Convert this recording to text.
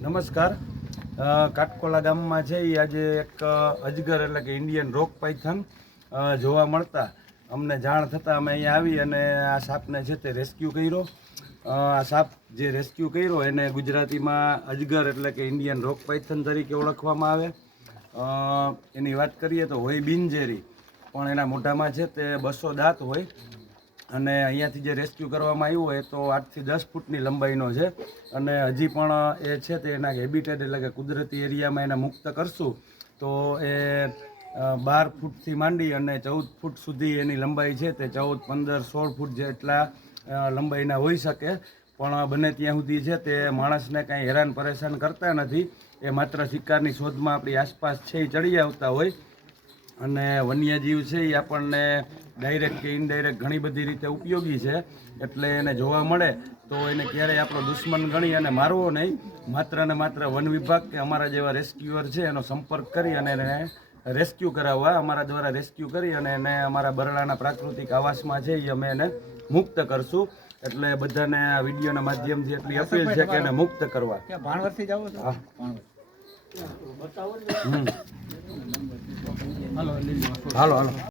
નમસ્કાર. કાટકોલા ગામમાં છે એ આજે એક અજગર એટલે કે ઇન્ડિયન રોક પાયથન જોવા મળતા. અમને જાણ થતાં અમે અહીંયા આવી અને આ સાપને છે તે રેસ્ક્યુ કર્યો. આ સાપ જે રેસ્ક્યુ કર્યો એને ગુજરાતીમાં અજગર એટલે કે ઇન્ડિયન રોક પાયથન તરીકે ઓળખવામાં આવે. એની વાત કરીએ તો હોય બિનઝેરી, પણ એના મોઢામાં છે તે બસો દાંત હોય. અને અહીંયાથી જે રેસ્ક્યુ કરવામાં આવ્યું હોય તો આઠથી દસ ફૂટની લંબાઈનો છે. અને હજી પણ એ છે તે એના હેબિટેડ એટલે કે કુદરતી એરિયામાં એને મુક્ત કરશું. તો એ બાર ફૂટથી માંડી અને ચૌદ ફૂટ સુધી એની લંબાઈ છે તે ચૌદ, પંદર, સોળ ફૂટ જેટલા લંબાઈના હોઈ શકે. પણ બને ત્યાં સુધી છે તે માણસને કાંઈ હેરાન પરેશાન કરતા નથી. એ માત્ર શિકારની શોધમાં આપણી આસપાસ છે એ ચડી આવતા હોય. અને વન્યજીવ છે એ આપણને ડાયરેક્ટ કે ઇનડાયરેક્ટ ઘણી બધી રીતે ઉપયોગી છે. એટલે એને જોવા મળે તો એને ક્યારેય આપણો દુશ્મન ગણી અને મારવો નહીં. માત્ર ને માત્ર વન વિભાગ કે અમારા જેવા રેસ્ક્યુઅર છે એનો સંપર્ક કરી અને એને રેસ્ક્યુ કરાવવા. અમારા દ્વારા રેસ્ક્યુ કરી અને એને અમારા બરડાના પ્રાકૃતિક આવાસમાં છે એ અમે એને મુક્ત કરશું. એટલે બધાને આ વિડીયોના માધ્યમથી એટલી અપીલ છે કે એને મુક્ત કરવા. છો. હાલો હાલો હાલો.